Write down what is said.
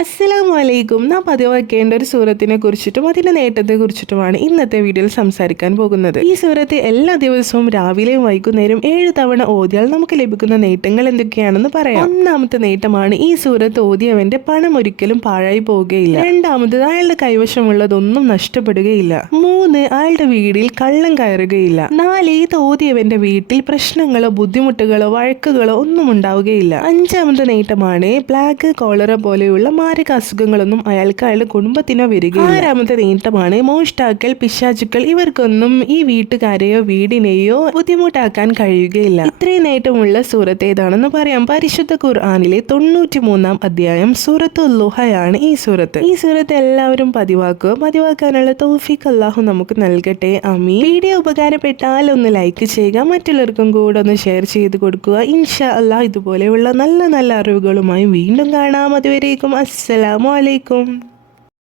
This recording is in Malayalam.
അസ്സലാമു അലൈക്കും നാം പതിവാക്കേണ്ട ഒരു സൂറത്തിനെ കുറിച്ചിട്ടും അതിന്റെ നേട്ടത്തെ കുറിച്ചിട്ടുമാണ് ഇന്നത്തെ വീഡിയോയിൽ സംസാരിക്കാൻ പോകുന്നത്. ഈ സൂറത്ത് എല്ലാ ദിവസവും രാവിലെയും വൈകുന്നേരം ഏഴ് തവണ ഓതിയാൽ നമുക്ക് ലഭിക്കുന്ന നേട്ടങ്ങൾ എന്തൊക്കെയാണെന്ന് പറയാം. ഒന്നാമത്തെ നേട്ടമാണ് ഈ സൂറത്ത് ഓതിയവന്റെ പണം ഒരിക്കലും പാഴായി പോവുകയില്ല. രണ്ടാമത് അയാളുടെ കൈവശമുള്ളതൊന്നും നഷ്ടപ്പെടുകയില്ല. മൂന്ന് അയാളുടെ വീടിൽ കള്ളം കയറുകയില്ല. നാല് ഇത് ഓതിയവന്റെ വീട്ടിൽ പ്രശ്നങ്ങളോ ബുദ്ധിമുട്ടുകളോ വഴക്കുകളോ ഒന്നും ഉണ്ടാവുകയില്ല. അഞ്ചാമത്തെ നേട്ടമാണ് ബ്ലാക്ക് കോളറ പോലെയുള്ള മാരക അസുഖങ്ങളൊന്നും അയാൾക്ക് അയാളുടെ കുടുംബത്തിനോ വരികയില്ല. ആറാമത്തെ നേട്ടമാണ് മോഷ്ടാക്കൾ പിശാചുക്കൾ. ഇവർക്കൊന്നും ഈ വീട്ടുകാരെയോ വീടിനെയോ ബുദ്ധിമുട്ടാക്കാൻ കഴിയുകയില്ല. ഇത്രയും നേട്ടമുള്ള സൂറത്ത് ഏതാണെന്ന് പറയാം. പരിശുദ്ധ ഖുർആാനിലെ തൊണ്ണൂറ്റി മൂന്നാം അധ്യായം സൂറത്ത് ലുഹയാണ് ഈ സൂറത്ത്. ഈ സൂറത്ത് എല്ലാവരും പതിവാക്കുക. പതിവാക്കാനുള്ള തൗഫീഖ് അള്ളാഹു നമുക്ക് നൽകട്ടെ. അമി വീഡിയോ ഉപകാരപ്പെട്ടാൽ ഒന്ന് ലൈക്ക് ചെയ്യുക. മറ്റുള്ളവർക്കും കൂടെ ഒന്ന് ഷെയർ ചെയ്ത് കൊടുക്കുക. ഇൻഷാ അല്ലാ ഇതുപോലെയുള്ള നല്ല നല്ല അറിവുകളുമായി വീണ്ടും കാണാം. അതുവരേക്കും അസ്സലാമു അലൈക്കും